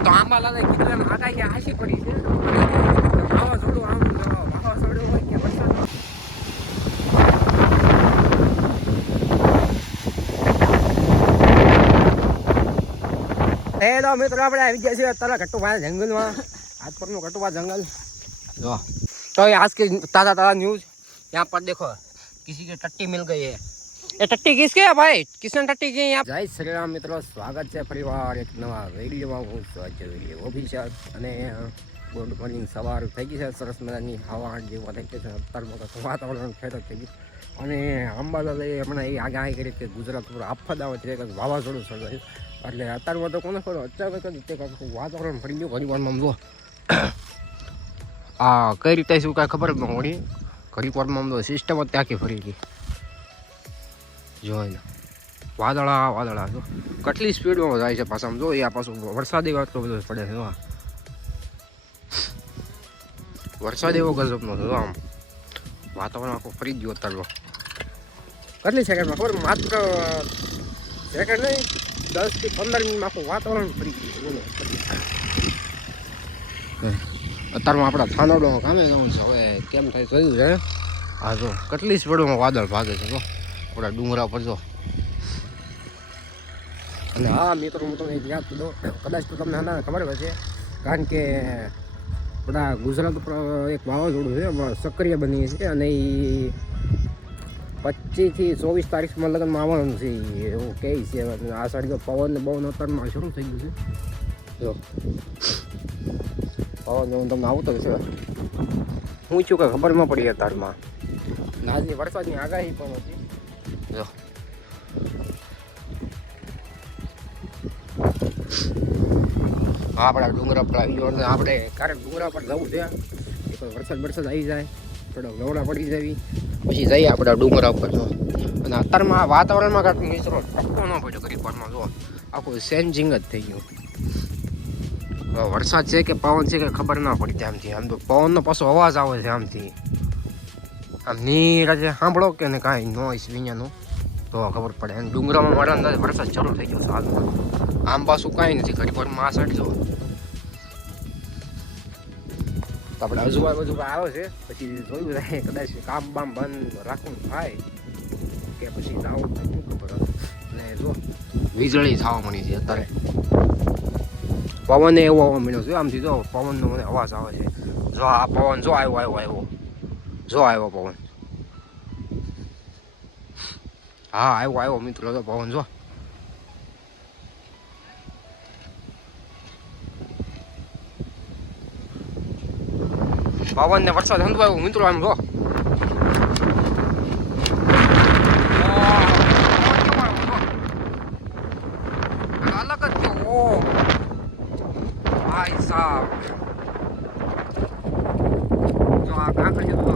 તો આંબાલાલે કીધું એમ આગાહી આશી પડી છે વાવાઝોડું આમ વાવાઝોડું હોય કે વરસાદ એ તો મિત્રો આપણે આવી ગયા છીએ તારા કટુભા જંગલમાં आज पर નું कटुआ जंगल जो तो ये आज के ताज़ा ताज़ा न्यूज़ यहाँ पर देखो किसी की टट्टी मिल गई है એ ટટ્ટી કિસ ભાઈ? કિશન ટટ્ટી કે અહીંયા. જય શ્રી રામ મિત્રો, સ્વાગત છે પરિવાર. એક નવા વિડીયોમાં હું છે વીડિયો ઓફિસર અને ગુડ મોર્નિંગ. સવાર થઈ ગઈ છે, સરસ મજાની હવા જેવું થઈ ગઈ છે, અત્યાર વખત વાતાવરણ ફેરો થઈ ગયું. અને અંબાલાલે હમણાં એ આગાહી કરી કે ગુજરાત પર આફત આવે છે, કંઈક વાવાઝોડું સર્જાયું. એટલે અત્યારમાં તો કોને ખબર અચાનક જ તે કંઈક વાતાવરણ ફરી ગયું ગરીબાનમાં જુઓ. આ કઈ રીતે શું કાંઈ ખબર જ ન પડી ગરીબવારમાં સિસ્ટમ જ ત્યાંથી ફરી ગઈ. જો વાદળા વાદળા, જો. કેટલી સ્પીડમાં જાય છે પાછા જો આ પાછું વરસાદી એટલો બધો પડે છે, જો આ. વરસાદ એવો ગજબનો જો આમ. વાતાવરણ આખું ફરી ગયો અત્યારે કેટલી સેકન્ડમાં ખબર? માત્ર સેકન્ડ નહીં, દસથી પંદર મિનિટમાં આખું વાતાવરણ ફરી ગયું અત્યારમાં આપણા થાનોડો કામે જવાનું છે, હવે કેમ થાય થયું છે? હા જો, કેટલી સ્પીડમાં વાદળ ભાગે છે, જો. આપણા ડુંગરા પર જો. અને હા, મિત્રો, હું તમને યાદ દઉં કદાચ તો તમને ના ખબર હશે, કારણ કે આપણા ગુજરાત એક વાવાઝોડું છે, એમાં સક્રિય બની છે અને એ પચીસથી ચોવીસ તારીખમાં લગ્નમાં આવવાનું છે એવું કહે છે. આ સાઈડ તો પવન બવન અત્યારમાં શરૂ થઈ ગયું છે. જો. પવન હું તમને આવતો છે. હું છું કે ખબર ન પડી અત્યારમાં આજની વરસાદની આગાહી પણ હતી. જો આપણા ડુંગરા પર આવી જવાનું છે. આપણે કારણ ડુંગરા પર જવું છે વરસાદ વરસાદ આવી જાય થોડો ગવડા પડી જવી પછી જઈએ આપણા ડુંગરા ઉપર જો. અને અત્યારમાં વાતાવરણમાં કાંઈક મિત્રો ટપકો ન પડ્યો ગરીબ વારમાં, જો. આખું ચેન્જિંગ જ થઈ ગયું. વરસાદ છે કે પવન છે કે ખબર ના પડી ત્યાંથી આમ તો પવનનો પાછો અવાજ આવે છે આમથી. આમ નીરજે સાંભળો કે ને કાંઈ નોઈસ વિኛનું તો ખબર પડે. અને ડુંગરામાં મારા અંદાજે વરસાદ શરૂ થઈ ગયો સારું આમ પાછું કાંઈ નથી. ઘડી પરમાં સાઈડ જો તો આપણે હજુ બાજુ આવે છે. પછી જોયું રહે કદાચ કામ બામ બંધ રાખવું થાય કે પછી જાવું શું ખબર. અને જો, વીજળી થવા મળી છે અત્યારે. પવન એવો આવવા મળ્યો છે. આમથી જો પવનનો મને અવાજ આવે છે. જો આ પવન જો આવ્યો આવ્યો આવ્યો. જો આવ્યો પવન. હા, આવ્યો આવ્યો મિત્રો તો પવન, જો. પવન ને વરસાદ હંધવાયો મિત્રો આમ, જો. અલગ જ ઓ. ભાઈ સાહેબ કાંકરી તો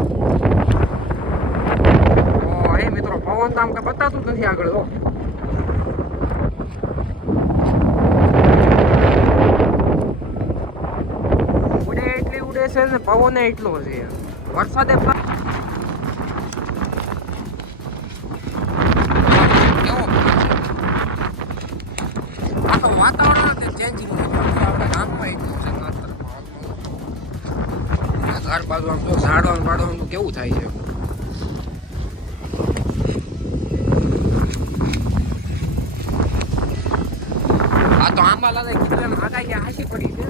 એ મિત્રો, પવન તો આમ કઈ બતાતું નથી આગળ ઉડે એટલી ઉડે છે ને, પવન એટલો છે. વરસાદે વાતાવરણ ચેન્જિંગ બાજુ આમ ઝાડવાનું પાડવાનું કેવું થાય છે આ તો આંબાલાલે કીધું એમ આગાહી આશી પડી છે.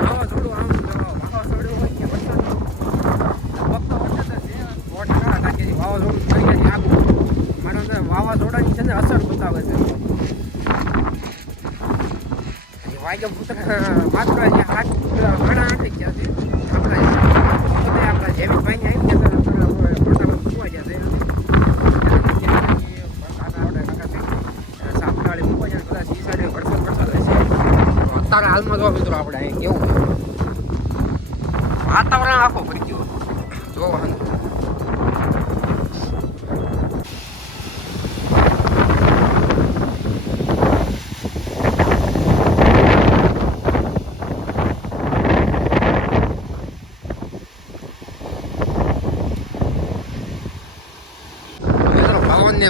વાવાઝોડું આમ, વાવાઝોડું હોય કે વરસાદ ફક્ત વરસાદ જ છે. પડી જાય. આગું માનો કે વાવાઝોડાની છે ને અસર બતાવે છે. વાગ્ય પુત્ર હાથ ઘણા આંટી ગયા છે આપણા પોતે આપણા જમીનભાઈને આવી ગયા હતા થોડા મોટા મૂકવા ગયા છે સાપડાળી મૂકવા જાય કદાચ ઈ સાઈડે વરસાદ વરસાદ હશે તો અત્યારે હાલમાં જો મિત્રો આપણે અહીં કેવું વાતાવરણ આખો ફરી ગયો જોવાનું.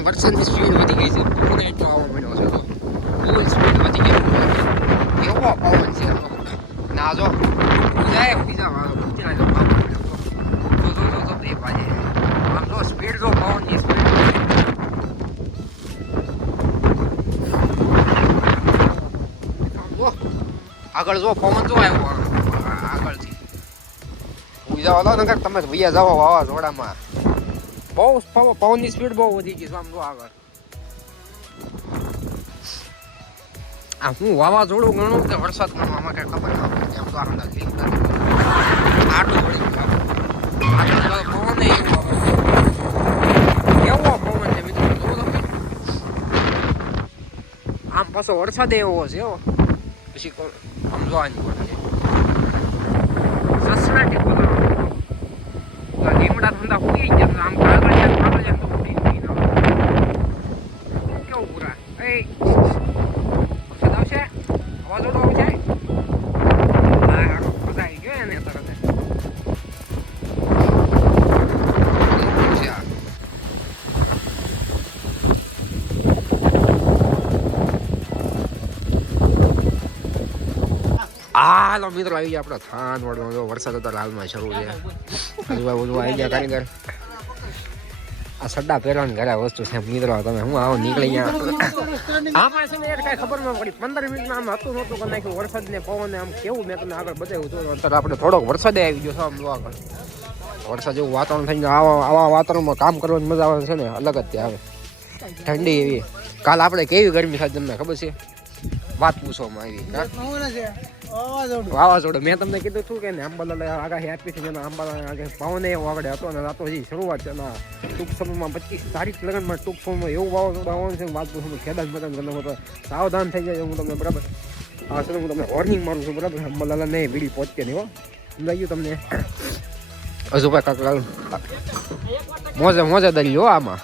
વરસાદની સ્પીડ વધી ગઈ છે પવન એટલો આવવા મળ્યો છે તો ફૂલ સ્પીડ વધી ગયો કેવો પવન જો આગળ જો, પવન જો આવ્યો. આગળથી. ઉઈ જાવ લો નકર તમે ભૈયા જાઓ વાવાઝોડામાં બહુ પવ- પવનની સ્પીડ બહુ વધી ગઈ છે, આમ જો આગળ. આ હું વાવાઝોડું ગણું કે વરસાદ ગણું, આમાં કઈ ખબર ના પડે આમ તો આ લીક નથી આટલું વળી પવન એવું આવે પવન છે મિત્રો, જુઓ તમે. આમ પાછો વરસાદ એવો છે પછી કો- હાલો મિત્રો આવી ગયા આપણે થાન વડો વરસાદ અત્યારે હાલમાં શરૂ છે. આજુબાજુ બધું આવી ગયા કારીગર. આ સડ્ડા પહેરવાની ઘરે વસ્તુ છે. મિત્રો, તમે હું આવો નીકળી ગયા. આમાં છે ને કાંઈ ખબર ન પડી. પંદર મિનિટમાં આમ હતું નહોતું કે નાખ્યું વરસાદ ને પવન આમ કેવું મેં તમને આગળ બતાવ્યું હતું. અત્યારે આપણે થોડોક વરસાદ આવી ગયો છે આમ આગળ વરસાદ જેવું વાતાવરણ થઈને આવા આવા વાતાવરણમાં કામ કરવાની મજા આવે છે ને. અલગ જ ત્યાં આવે. ઠંડી એવી. કાલ આપણે કેવી ગરમી થાય તમને ખબર છે? વાત પૂછવામાં આવી હા? વાવાઝોડું. મેં તમને કીધું હતું કે ને આંબાલાલ આગાહી આપી છે જેના આંબાલાલ આગળ પાવને એવો આગળ હતો અને રાતો હજી શરૂઆત છે અને ટૂંક સમયમાં પચીસ તારીખ લગનમાં ટૂંક સમયમાં એવું વાવાઝોડું આવવાનું છે વાત પૂછું ખેડા જ મતલબ તમને તો સાવધાન થઈ જાય હું તમને બરાબર આ સર હું તમને વોર્નિંગ મારું છું બરાબર? આંબાલાલ નહીં બીડી પહોંચે નહીં હો. સમજાયું ગયું તમને? હજુ ભાઈ કાકા મોજે મોજે દરી જો આમાં.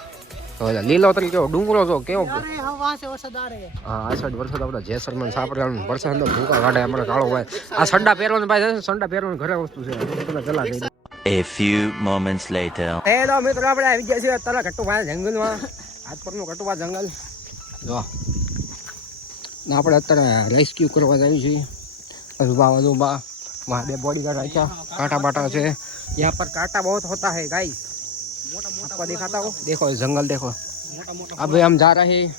ઓલા લીલો તરીકે ડુંગરો જો કેવો? હા વરસાદ આપણે જેસરમાન સાપરાનું વરસાદ ભૂકા કાઢે આપણે કાળો હોય. આ સંડા પહેરવાનું ભાઈ સંડા પહેરવાનું ઘરે વસ્તુ છે. તમે ચલા જઈ A few moments later. એ આપણે આવી ગયા છીએ તારા કટુભા જંગલમાં. હાથપરનું કટુભા જંગલ. જો. આપણે અત્યારે રેસ્ક્યુ કરવા જઈએ છીએ. રૂબા વધુબા વહાં બે બોડીગાર્ડ રાખ્યા. કાંટા બાટા છે. યહાં પર કાંટા બહુ હોતા હૈ ગાઈસ आपको दिखाता हो। देखो जंगल देखो। अभी हम जा रहे हैं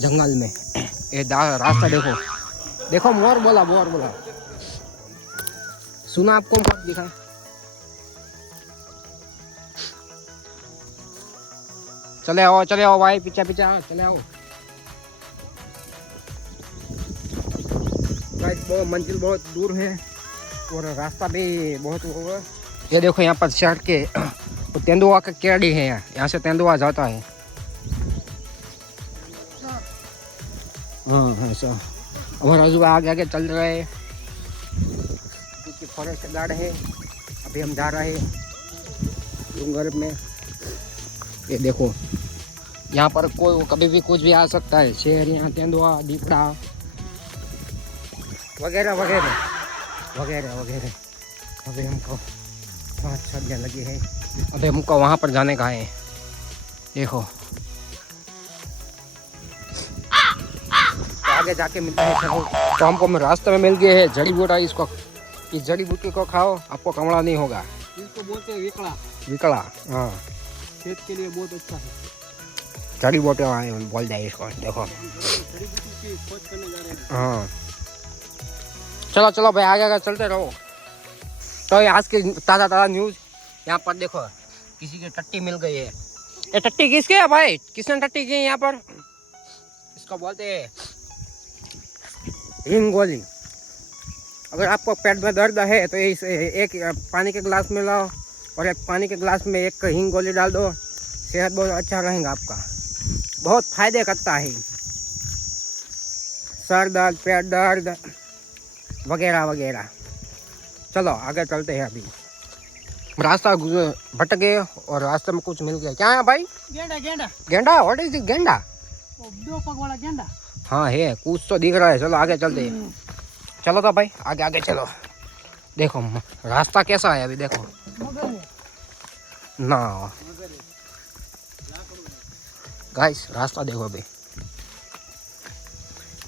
जंगल में। ये रास्ता देखो। देखो मोर बोला मोर बोला। सुना आपको कब दिखा। चले आओ चले आओ भाई पीछे पीछे चले आओ। बहुत मंजिल बहुत दूर है और रास्ता भी बहुत वो है। ये देखो यहाँ पर शर्ट के वो तेंदुआ का केड़ी है यहाँ? यहाँ से तेंदुआ जाता है। हाँ ऐसा हमारा जो आगे आगे चल रहे हैं, क्योंकि फॉरेस्ट गार्ड है, अभी हम जा रहे हैं डूंगर में। ये देखो, यहाँ पर कोई, कभी भी कुछ भी आ सकता है, शेर यहाँ, तेंदुआ, दीपड़ा, वगैरह वगैरह वगैरह वगैरह। अभी हमको पाँच छः लगी है। अभी हमको वहाँ पर जाने का है। देखो। तो आगे जाके मिलते हैं चलो तो हमको में रास्ते में मिल गए है जड़ी बूटा इसको इस जड़ी बूटी को खाओ आपको कमला नहीं होगा। इसको बोलते हैं विकड़ा विकला हाँ। खेत के लिए बहुत अच्छा है। जड़ी बूटे वहाँ बोल जाए इसको देखो। हैं। हाँ। चलो चलो भाई आगे आगे चलते रहो। तो आज की ताज़ा ताज़ा न्यूज़ यहाँ पर देखो, किसी की टट्टी मिल गई है। ये टट्टी किसकी है भाई? किसने टट्टी की यहाँ पर? इसको बोलते हैं हिंग गोली। अगर आपको पेट में दर्द है तो इस, एक पानी के गिलास में लाओ और एक पानी के गिलास में एक हिंग गोली डाल दो। सेहत बहुत अच्छा रहेगा आपका। बहुत फ़ायदे करता है। सर दर्द, पेट दर्द, वगैरह वगैरह। चलो, आगे चलते हैं अभी। रास्ता भटक गए और रास्ते में कुछ मिल गया। क्या है भाई? गेंडा गेंडा। गेंडा? व्हाट इज़ गेंडा? दो पग वाला गेंडा। हाँ है। कुछ तो दिख रहा है। चलो आगे चलते हैं। चलो तो भाई आगे आगे चलो। देखो रास्ता कैसा है अभी देखो। ना। गाइस रास्ता देखो अभी।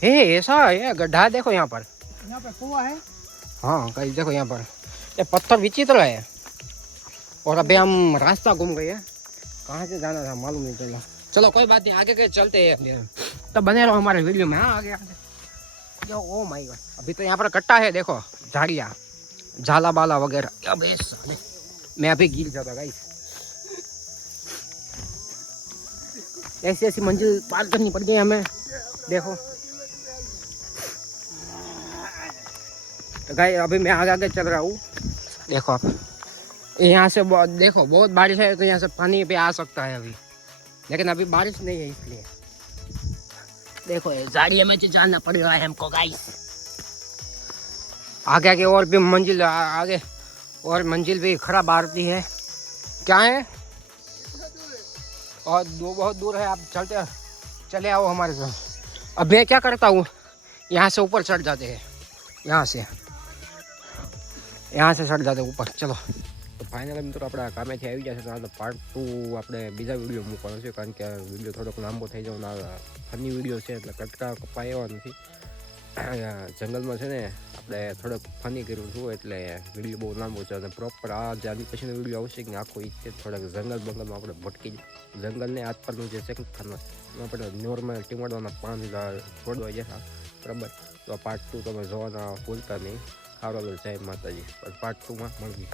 ए ऐसा है गड्ढा देखो यहाँ पर। यहाँ पे कुआ है। हाँ गाइस देखो यहाँ पर। ये पत्थर विचित्र है। और अभी हम रास्ता घूम गए हैं। कहाँ से जाना था मालूम नहीं चला। चलो, कोई बात नहीं, आगे के चलते हैं। तो बने रहो हमारे वीडियो में हाँ आगे आगे। यो, ओ माय गॉड, अभी तो यहाँ पर कट्टा है, देखो, झाड़िया झाला बाला वगैरह अब मैं अभी गिर जाता गाइस ऐसी ऐसी मंजिल पार करनी पड़ गई हमें, देखो। तो गाइस अभी मैं आगे आगे चल रहा हूँ। देखो आप। यहाँ से बहुत, देखो, बहुत बारिश है तो यहाँ से पानी भी आ सकता है अभी। लेकिन अभी बारिश नहीं है इसलिए। देखो जाड़िया में जाना पड़ रहा है हमको गाइस आगे आगे और भी मंजिल आगे और मंजिल भी खराब आ रही है। क्या है? और दो, बहुत दूर है, आप चलते, चले आओ हमारे साथ। अब मैं क्या करता हूँ? यहाँ से ऊपर चढ़ जाते हैं। यहाँ से। यहाँ से चढ़ जाते ऊपर, चलो। તો ફાઇનલ મિત્રો આપણે આ કામેથી આવી જશે. તો પાર્ટ ટુ આપણે બીજા વીડિયો મૂકવાનો છે, કારણ કે વીડિયો થોડોક લાંબો થઈ જવાનો ફની વીડિયો છે, એટલે કટકા કપાઈ એવા નથી. જંગલમાં છે ને, આપણે થોડોક ફની કર્યું છું એટલે વીડિયો બહુ લાંબો છે અને પ્રોપર આ જે આની પછીનો વીડિયો આવશે, કે આખો ઈચ્છે થોડાક જંગલ બંગલમાં આપણે ભટકી જંગલને હાથ પરનું જે છે આપણે નોર્મલ ટીમડવાના પાન છોડવા જતા બરાબર? તો પાર્ટ ટુ તમે જોવાના, ભૂલતા નહીં. સારો જય માતાજી. પાર્ટ ટુમાં મળવી